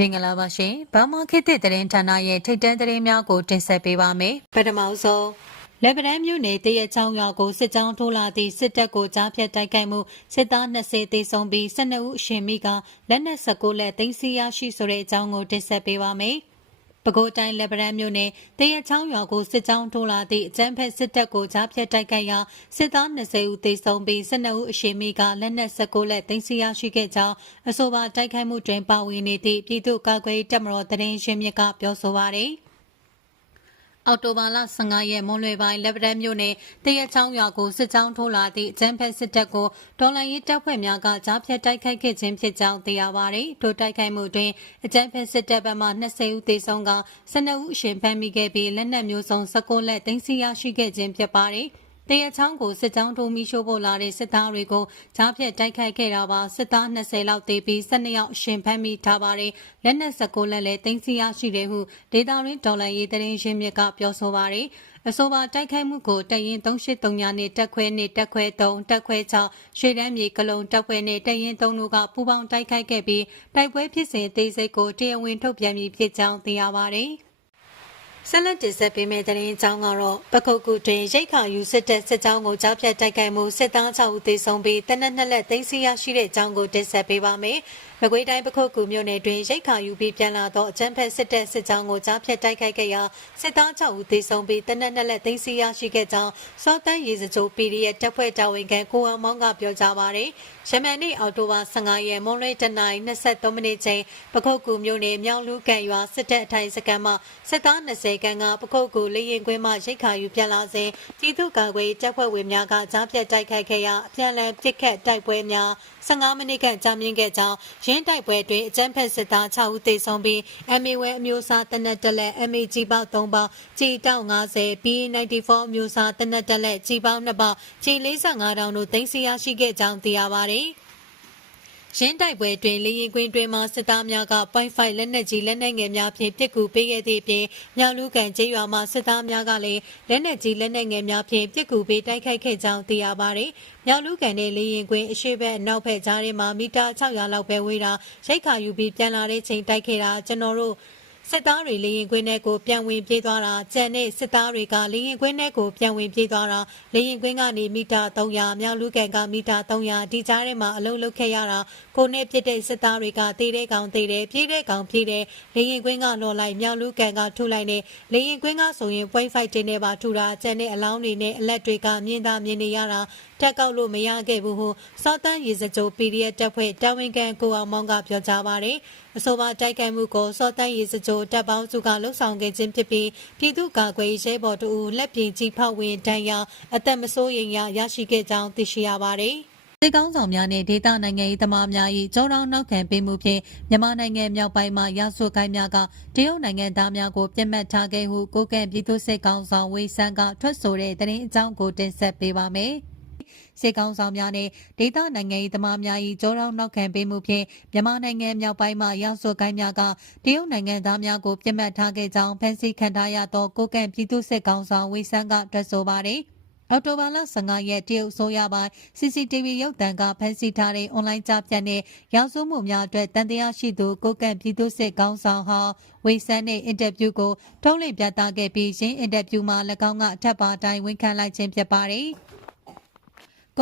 မင်္ဂလာပါရှင်။ဘာမာခေတ်သစ်သတင်းဌာနရဲ့ထိတ်တန့်သတင်းများကိုတင်ဆက်ပေးပါမယ်။ပထမဆုံးလက်ဗရန်မြို့နယ်တရချောင်းရွာကိုစစ်ကြောင်းထိုးလာသည့်စစ်တပ်ကိုကြားဖြတ်တိုက်ခိုက်မှုစစ်သား20သေဆုံးပြီး12ဦးအရှင်မိကလက်နက်19လက်သိမ်းဆည်းရရှိဆိုတဲ့အကြောင်းကိုတင်ဆက်ပေးပါမယ်။ ပဲခူးတိုင်းလက်ဗရန်မြို့နယ်တရချောင်းရွာကိုစစ်ကြောင်းထိုးလာသည့်အကြမ်းဖက်စစ်တပ်ကိုကြားဖြတ်တိုက်ခိုက်ရာစစ်သား20ဦးသေဆုံးပြီး12ဦးအရှင်မိကလက်နက်19လက်သိမ်းဆည်းရရှိခဲ့ကြောင်းအဆိုပါတိုက်ခိုက်မှုတွင်ပါဝင်နေသည့်ပြည်သူ့ကာကွယ်ရေးတပ်မတော်တရင်ရှင်မြစ်ကပြောဆိုပါရယ်။ အော်တိုဘာလ15ရက်မွန်းလွယ်ပိုင်းလက်ဗရက်မြို့နယ်တရချောင်းရွာကိုစစ်ကြောင်းထိုးလာသည့်အကြမ်းဖက်စစ်တပ်ကိုဒေါ်လာရေးတပ်ဖွဲ့များကကြားဖြတ်တိုက်ခိုက်ခဲ့ခြင်းဖြစ်ကြောင်းသိရပါသည်။ထိုတိုက်ခိုက်မှုတွင်အကြမ်းဖက်စစ်တပ်ဘက်မှ20ဦးသေဆုံးက12ဦးအရှင်ဖမ်းမိခဲ့ပြီးလက်နက်မျိုးစုံ16လက်သိမ်းဆည်းရရှိခဲ့ခြင်းဖြစ်ပါသည်။ တရချောင်းကိုစစ်ကြောင်းထိုးမိရှို့ဖို့လာတဲ့စစ်သားတွေကိုကြားဖြတ်တိုက်ခိုက်ခဲ့တာပါစစ်သား20လောက်တေးပြီး12ယောက်အရှင်ဖမ်းမိထားပါတယ်လက်နက်19လက်လည်းတင်စီရရှိတယ်ဟုဒေတာရင်းဒေါ်လာရေးတရင်ရှင်းမြစ်ကပြောဆိုပါတယ်အဆိုပါတိုက်ခိုက်မှုကိုတရင်383ညနေတက်ခွဲနေတက်ခွဲ3တက်ခွဲ6ရွှေတန်းမြေကလုံတက်ခွဲနေတရင်3တို့ကပူပေါင်းတိုက်ခိုက်ခဲ့ပြီးတိုက်ပွဲဖြစ်စဉ်အသေးစိတ်ကိုတရားဝင်ထုတ်ပြန်ပြီးဖြစ်ကြောင်းသိရပါတယ်။ ဆက်လက်တင်ဆက်ပေးမယ့်သတင်းအကြောင်းကတော့ပခုတ်ကူတွင်ရိတ်ခါယူစစ်တပ်စစ်ကြောင်းကိုကြားဖြတ်တိုက်ခိုက်မှုစစ်သား6ဦးသေဆုံးပြီးတနက်နှစ်လက်သိမ်းဆည်းရရှိတဲ့အကြောင်းကိုတင်ဆက်ပေးပါမယ်။ မကွေးတိုင်းပခုတ်ကူမြို့နယ်တွင်ရိတ်ခါယူပြီးပြန်လာသောအကြမ်းဖက်စစ်တပ်စစ်ကြောင်းကိုကြားဖြတ်တိုက်ခိုက်ခဲ့ရာစစ်သား6ဦးသေဆုံးပြီးတနက်နှစ်လက်သိမ်းဆည်းရရှိခဲ့ကြောင်းစောတန်းရေစကြို PDF တပ်ဖွဲ့တာဝန်ခံကိုအောင်မောင်းကပြောကြားပါရယ်။ရမန်နေ့အောက်တိုဘာ15ရက်မွန်လွဲတနင်္လာ23မိနစ်ချိန်ပခုတ်ကူမြို့နယ်မြောင်လူကန်ရွာစစ်တပ်အထိုင်စကန်မှစစ်သား20ခန်းကပခုတ်ကူလေရင်ကွင်းမှရိတ်ခါယူပြန်လာစဉ်ပြည်သူ့ကာကွယ်တပ်ဖွဲ့ဝင်များကကြားဖြတ်တိုက်ခိုက်ခဲ့ရာအပြန်အလှန်ပစ်ခတ်တိုက်ပွဲများ15မိနစ်ခန့်ကြာမြင့်ခဲ့ကြောင်းရင်းတိုက်ပွဲတွင်အကြမ်းဖက်စစ်သား6ဦးသေဆုံးပြီး MA1 အမျိုးအစားတနက်တက်လက် MAG ပေါက်3ပေါက်ကြီးတောက်90 B94 အမျိုးအစားတနက်တက်လက်ကြီးပေါက်2ပေါက်ကြီး45တောင်တို့သိမ်းဆည်းရရှိခဲ့ကြောင်းသိရပါသည် ရင်းတိုက်ပွဲတွင်လေရင်ကွင်းတွင်မှစစ်သားများက point 5လက်နက်ကြီးလက်နက်ငယ်များဖြင့်ပစ်ကူပေးခဲ့သည့်အပြင်မြောက်လူကန်ကျေးရွာမှစစ်သားများကလည်းလက်နက်ကြီးလက်နက်ငယ်များဖြင့်ပစ်ကူပေးတိုက်ခိုက်ခဲ့ကြောင်းသိရပါသည်။မြောက်လူကန်တဲ့လေရင်ကွင်းအရှိဘက်နောက်ဘက်ကြားထဲမှာမီတာ600လောက်ပဲဝေးတာရိတ်ခါယူပြီးပြန်လာတဲ့ချိန်တိုက်ခဲ့တာကျွန်တော်တို့ စစ်သားတွေလေရင်ခွင်းထဲကိုပြန်ဝင်ပြေးသွားတာကြံတဲ့စစ်သားတွေကလေရင်ခွင်းထဲကိုပြန်ဝင်ပြေးသွားတာလေရင်ခွင်းကနေမီတာ300မြောက်လူကန်ကမီတာ300ဒီကြားထဲမှာအလုံးလုခဲ့ရတာကိုနဲ့ပြစ်တဲ့စစ်သားတွေကတေးတဲ့ကောင်တေးတယ်ပြေးတဲ့ကောင်ပြေးတယ်လေရင်ခွင်းကလော်လိုက်မြောက်လူကန်ကထုလိုက်နေလေရင်ခွင်းကဆိုရင် point fight တင်နေပါထူတာကြံတဲ့အလောင်းတွေနဲ့အလက်တွေကမြင်သာမြင်နေရတာတက်ကောက်လို့မရခဲ့ဘူးဟုစောတန်းရေစကြို PDF တပ်ဖွဲ့တာဝန်ခံကိုအောင်မောင်ကပြောကြားပါတယ်အဆိုပါတိုက်ခိုက်မှုကိုစောတန်းရေစကြိုတပ်ပေါင်းစုကလှုပ်ဆောင်ခဲ့ခြင်းဖြစ်ပြီးပြည်သူ့ကာကွယ်ရေးရဲဘော်တို့လက်ပြင်ကြီးဖောက်ဝင်တန်းရာအသက်မစိုးရိမ်ရရရှိခဲ့ကြောင်းသိရှိရပါတယ်စစ်ကောင်းဆောင်များနဲ့ဒေသနိုင်ငံရေးသမားများ၏ကြောတောင်းနောက်ခံပေးမှုဖြင့်မြန်မာနိုင်ငံမြောက်ပိုင်းမှရာဇဝတ်ကိုင်းများကတရုတ်နိုင်ငံသားများကိုပြစ်မှတ်ထားခဲ့ဟုကိုကန့်ပြည်သူ့စစ်ကောင်းဆောင်ဝေဆန်းကထွက်ဆိုတဲ့သတင်းအကြောင်းကိုတင်ဆက်ပေးပါမယ်။ စစ်ကောင်ဆောင်များနဲ့ဒေသနိုင်ငံရေးသမားများ၏ကြောတောင်းနောက်ခံပေးမှုဖြင့်မြန်မာနိုင်ငံမြောက်ပိုင်းမှရောက်စွကိုင်းများကတရုတ်နိုင်ငံသားများကိုပြစ်မှတ်ထားခဲ့ကြောင်းဖန်ဆီးခံထားရသောကိုကန့်ပြည်သူ့စစ်ကောင်ဆောင်ဝေဆန်းကတွက်ဆိုပါတယ်အော်တိုဘာလ15ရက်တရုတ်ဆိုရပိုင်း CCTV ရုပ်သံကဖန်ဆီးထားတဲ့အွန်လိုင်းကြားပြန့်တဲ့ရောက်စုမှုများအတွက်တန်တရားရှိသူကိုကန့်ပြည်သူစစ်ကောင်းဆောင်ဟောင်းဝေဆန်းနဲ့အင်တာဗျူးကိုထုတ်လွှင့်ပြသခဲ့ပြီးရင်းအင်တာဗျူးမှာ၎င်းကအထက်ပါတိုင်းဝန်ခံလိုက်ခြင်းဖြစ်ပါတယ်။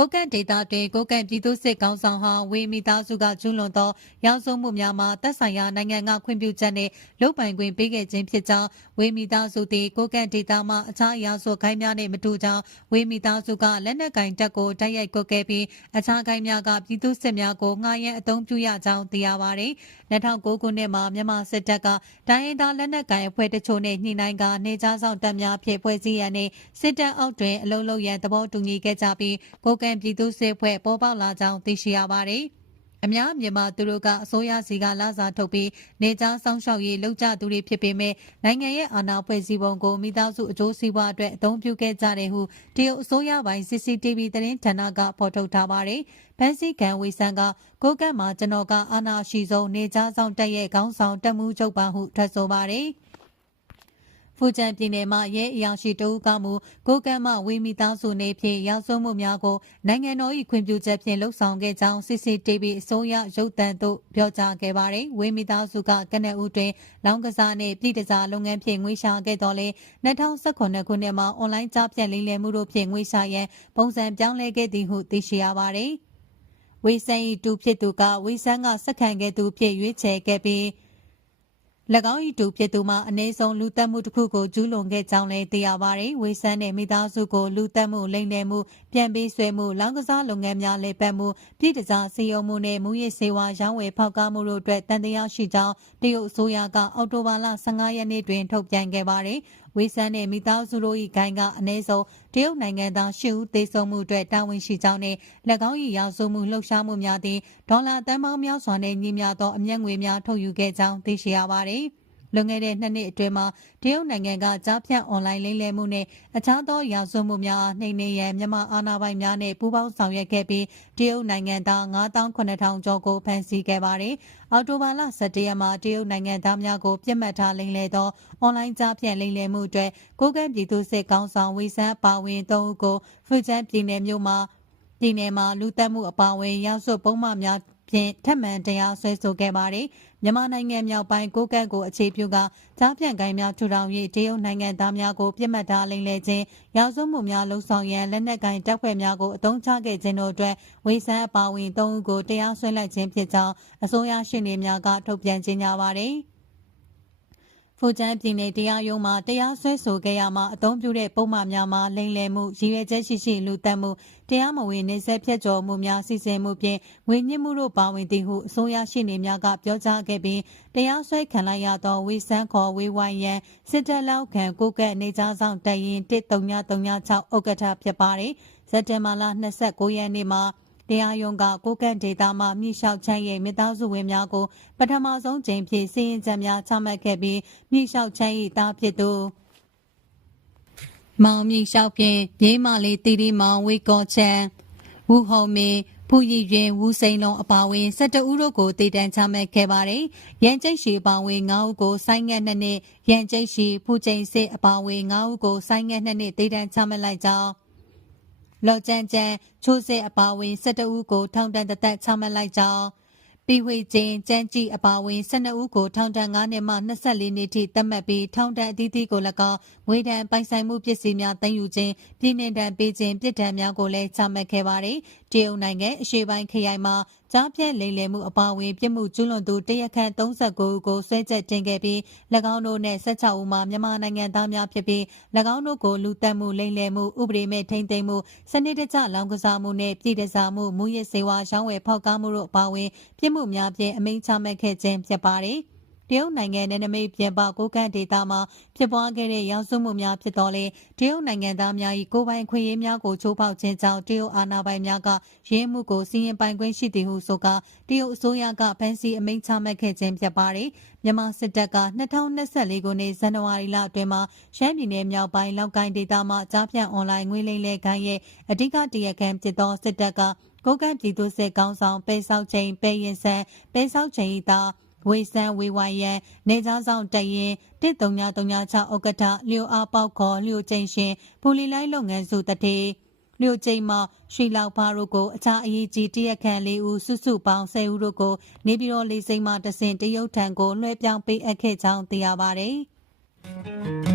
ကိုကန့်ဒေတာတွင်ကိုကန့်ပြည်သူစစ်ကောင်းဆောင်ဟောင်းဝေမီသားစုကကျူးလွန်သောရောင်းဆုံးမှုများမှာတပ်ဆိုင်ရာနိုင်ငံကခွင့်ပြုချက်နှင့်လုပ်ပိုင်ခွင့်ပေးခဲ့ခြင်းဖြစ်ကြောင်းဝေမီသားစုသည်ကိုကန့်ဒေတာမှအခြားရာဇဝခိုင်းများနှင့်မတူကြောင်းဝေမီသားစုကလက်နက်ကင်တပ်ကိုတိုက်ရိုက်ကုတ်ခဲ့ပြီးအခြားခိုင်းများကပြည်သူစစ်များကိုငှားရမ်းအုံပြုရကြောင်းသိရပါသည်2009ခုနှစ်မှာမြန်မာစစ်တပ်ကတိုင်းရင်းသားလက်နက်ကင်အဖွဲ့တချို့နဲ့ညှိနှိုင်းကနေကြားဆောင်တပ်များဖြင့်ဖွဲ့စည်းရန်နှင့်စစ်တပ်အောက်တွင်အလုံးလုံးရန်သဘောတူညီခဲ့ကြပြီးကိုကန့်ပြည်သူစစ်ဖွဲ့ပေါ်ပေါက်လာကြောင်းသိရှိရပါတယ်။အများမြန်မာသူတို့ကအစိုးရစီကလာစားထုတ်ပြီးနေကြားစောင့်ရှောက်ရေးလုပ်ကြသူတွေဖြစ်ပေမဲ့နိုင်ငံရဲ့အာဏာဖွဲ့စည်းပုံကိုမိသားစုအကျိုးစီးပွားအတွက်အသုံးပြုခဲ့ကြတယ်ဟုတရုတ်အစိုးရပိုင်း CCTV သတင်းဌာနကဖော်ထုတ်ထားပါတယ်။ဖန်စီကန်ဝေဆန်ကကိုကတ်မှာကျွန်တော်ကအာဏာရှိဆုံးနေကြားဆောင်တက်ရဲ့ခေါင်းဆောင်တက်မှုချုပ်ပါဟုထွက်ဆိုပါတယ်။ ဖူဂျန်ပြည်နယ်မှရဲအရာရှိတအုပ်ကမူကိုကမ်းမှဝေမီသားစုနေဖြင့်ရောက်ဆုံးမှုများကိုနိုင်ငံတော်၏ခွင့်ပြုချက်ဖြင့်လှုပ်ဆောင်ခဲ့ကြောင်း CCTV အစိုးရရုပ်သံသို့ပြောကြားခဲ့ပါသည်ဝေမီသားစုကကနအူတွင်လောင်းကစားနှင့်ပြည်တစားလုပ်ငန်းဖြင့်ငွေရှာခဲ့တော်လဲ2018ခုနှစ်မှာအွန်လိုင်းကြားဖြတ်လိမ်လည်မှုတို့ဖြင့်ငွေရှာရန်ပုံစံပြောင်းလဲခဲ့သည်ဟုသိရှိရပါသည်ဝေဆန်၏တူဖြစ်သူကဝေဆန်ကစက္ကန့်ခဲ့သူဖြစ်ရွေးချယ်ခဲ့ပြီး၎ င်း၏တူဖြစ်သူမှာအ ਨੇ ဆုံးလူတက်မှုတစ်ခုကိုကျူးလွန်ခဲ့ကြောင်းလည်းသိရပါတယ်။ဝေဆန်းနဲ့မိသားစုကိုလူတက်မှုလိမ်လည်မှုပြန်ပေးဆွဲမှုလောင်းကစားလုပ်ငန်းများလည်းပတ်မှုပြည်တစားစီယုံမှုနဲ့မူရစ်စေဝါရောင်းဝယ်ဖောက်ကားမှုတို့အတွက်တန်တရားရှိကြောင်းတရုတ်အစိုးရကအောက်တိုဘာလ15ရက်နေ့တွင်ထုတ်ပြန်ခဲ့ပါတယ်။ဝေဆန်းနဲ့မိသားစုတို့၏ဂိုင်းကအ ਨੇ ဆုံးတရုတ်နိုင်ငံသားရှစ်ဦးသေဆုံးမှုအတွက်တာဝန်ရှိကြောင်းနဲ့၎င်း၏ရာဇဝမှုလှုပ်ရှားမှုများသည်ဒေါ်လာတန်ပေါင်းများစွာနဲ့ညီမျှသောအမျက်ငွေများထုတ်ယူခဲ့ကြောင်းသိရှိရပါသည်။ လွန်ခဲ့တဲ့နှစ်နှစ်အတွင်းမှာတရုတ်နိုင်ငံကကြားဖြတ်အွန်လိုင်းလိမ်လည်မှုနဲ့အခြားသောရာဇဝမှုများအားနှိမ်နင်းရန်မြန်မာအာဏာပိုင်များနဲ့ပူးပေါင်းဆောင်ရွက်ခဲ့ပြီးတရုတ်နိုင်ငံသား9800ကျော်ကိုဖမ်းဆီးခဲ့ပါတယ်။အော်တိုဘာလ17ရက်မှာတရုတ်နိုင်ငံသားများကိုပြစ်မှတ်ထားလိမ်လည်သောအွန်လိုင်းကြားဖြတ်လိမ်လည်မှုအတွက်ကိုကန့်ပြည်သူစစ်ကောင်းဆောင်ဝေဆန်းပါဝင်၃ဦးကိုဖူဂျန်ပြည်နယ်မြို့မှာပြည်နယ်မှာလူတက်မှုအပါအဝင်ရာဇဝပုံမှန်များ ဖြင့်ထက်မှန်တရားစွဲဆိုခဲ့ပါတယ်။မြန်မာနိုင်ငံမြောက်ပိုင်းကိုကန့်ကိုအခြေပြုကကြားပြန်ကိုင်းများထူထောင်ရေးတရုတ်နိုင်ငံသားများကိုပြစ်မှတ်ထားလိမ်လည်ခြင်းရာဇဝမှုများလှုံ့ဆော်ရန်လက်နက်ကိုင်တပ်ဖွဲ့များကိုအသုံးချခဲ့ခြင်းတို့အတွက်ဝေဆန်းအပါအဝင်၃ဦးကိုတရားစွဲလိုက်ခြင်းဖြစ်ကြောင်းအစိုးရရှင်းနေများကထုတ်ပြန်ကြေညာပါတယ်။ ဖူဂျန်ပြည်နယ်တရားရုံးမှာတရားစွဲဆိုခဲ့ရမှာအသုံးပြုတဲ့ပုံမှန်များမှာလိမ်လည်မှုရည်ရွယ်ချက်ရှိရှိလူတက်မှုတရားမဝင်နေဆက်ဖြတ်ကျော်မှုများစီစဉ်မှုဖြင့်ငွေညှစ်မှုတို့ပါဝင်သည်ဟုအစိုးရရှိနေများကပြောကြားခဲ့ပြီးတရားစွဲခံလိုက်ရသောဝေဆန်းခေါ်ဝေဝိုင်းရန်စစ်တပ်လောက်ခံကိုကက်နေကြားဆောင်တရင်13336ဥက္ကဋ္ဌဖြစ်ပါတယ်စက်တင်ဘာလ29ရက်နေ့မှာ တရားရုံးကကိုကန့်ဒေတာမှမြှလျှောက်ချမ်းရဲ့မိသားစုဝင်များကိုပထမဆုံးချိန်ဖြင့်စီရင်ချက်များချမှတ်ခဲ့ပြီးမြှလျှောက်ချမ်း၏သားဖြစ်သူမောင်မြှလျှောက်ဖြင့်ပြေးမလေးတီတီမောင်ဝေကောချန်ဝူဟုံမင်းဖူရီရင်ဝူစိန်လုံးအပါဝင်12ဦးတို့ကိုတည်တံချမှတ်ခဲ့ပါတယ်။ရန်ကျိတ်ရှိအပါဝင်9ဦးကိုဆိုင်းငက်နှစ်နှစ်ရန်ကျိတ်ရှိဖူချိန်စစ်အပါဝင်9ဦးကိုဆိုင်းငက်နှစ်နှစ်တည်တံချမှတ်လိုက်ကြောင်း လော်ကြန်ကြန်ချိုးစစ်အပါဝင်12ဦးကိုထောင်ဒဏ်တစ်သက်ချမှတ်လိုက်ကြောင်းပြီးဝေချင်းကျန်းကြည်အပါဝင်12ဦးကိုထောင်ဒဏ်9နှစ်မှ24နှစ်ထိသတ်မှတ်ပြီးထောင်ဒဏ်အသီးသီးကို၎င်းငွေဒဏ်ပိုင်ဆိုင်မှုပစ္စည်းများတင်ယူခြင်းပြည်နှင်ဒဏ်ပေးခြင်းပြစ်ဒဏ်များကိုလည်းချမှတ်ခဲ့ပါတယ်။တရုတ်နိုင်ငံအရှေ့ပိုင်းခရိုင်မှာကြားပြန့်လိမ်လည်မှုအပါအဝင်ပြစ်မှုကျူးလွန်သူတရက်ခန့်39ဦးကိုဆွဲချက်တင်ခဲ့ပြီး၎င်းတို့နဲ့16ဦးမှာမြန်မာနိုင်ငံသားများဖြစ်ပြီး၎င်းတို့ကိုလူတက်မှုလိမ်လည်မှုဥပဒေမဲ့ထိန်းသိမ်းမှုစနစ်တကျလောင်ကစားမှုနဲ့ပြည်တစားမှုမူရစ်စေဝါရောင်းဝယ်ဖောက်ကားမှုတို့အပါအဝင်ပြစ်မှုများဖြင့်အမိန့်ချမှတ်ခဲ့ခြင်းဖြစ်ပါတယ်။ တရုတ်နိုင်ငံနယ်နိမိတ်ပြင်ပကိုကန့်ဒေသမှာဖြစ်ပွားခဲ့တဲ့ရောင်စုမှုများဖြစ်တော်လဲတရုတ်နိုင်ငံသားများ၏ကိုယ်ပိုင်ခွင့်ရေးများကိုချိုးဖောက်ခြင်းကြောင့်တရုတ်အာဏာပိုင်များကရင်းမှုကိုစီရင်ပိုင်ခွင့်ရှိသည်ဟုဆိုကာတရုတ်အစိုးရကဖန်စီအမိန့်ချမှတ်ခဲ့ခြင်းဖြစ်ပါတယ်မြန်မာစစ်တပ်က2024ခုနှစ်ဇန်နဝါရီလအတွင်းမှာရှမ်းပြည်နယ်မြောက်ပိုင်းလောက်ကိုင်းဒေသမှာကြားဖြန့်အွန်လိုင်းငွေလိမ်လည်ခိုင်းရဲ့အဓိကတရခံဖြစ်သောစစ်တပ်ကကိုကန့်ပြည်သူစစ်ကောင်းဆောင်ပဲဆောက်ချိန်ပဲရင်ဆန်ပဲဆောက်ချိန်သာ ဝေဆန်းဝေဝိုင်ရန်နေကြားဆောင်တရင်13336ဥက္ကဋ္ဌလျိုအားပေါက်ခေါ်လျိုကျိန်ရှင်ပူလီလိုက်လုပ်ငန်းစုတတိလျိုကျိန်မရွှေလောက်ဖားတို့ကိုအခြားအရေးကြီးတရက်ခန့်လေးဦးစုစုပေါင်း10ဦးတို့ကိုနေပြည်တော်လေးစိမ်းမှတဆင်တရုတ်ထံကိုလွှဲပြောင်းပေးအပ်ခဲ့ကြောင်းသိရပါတယ်။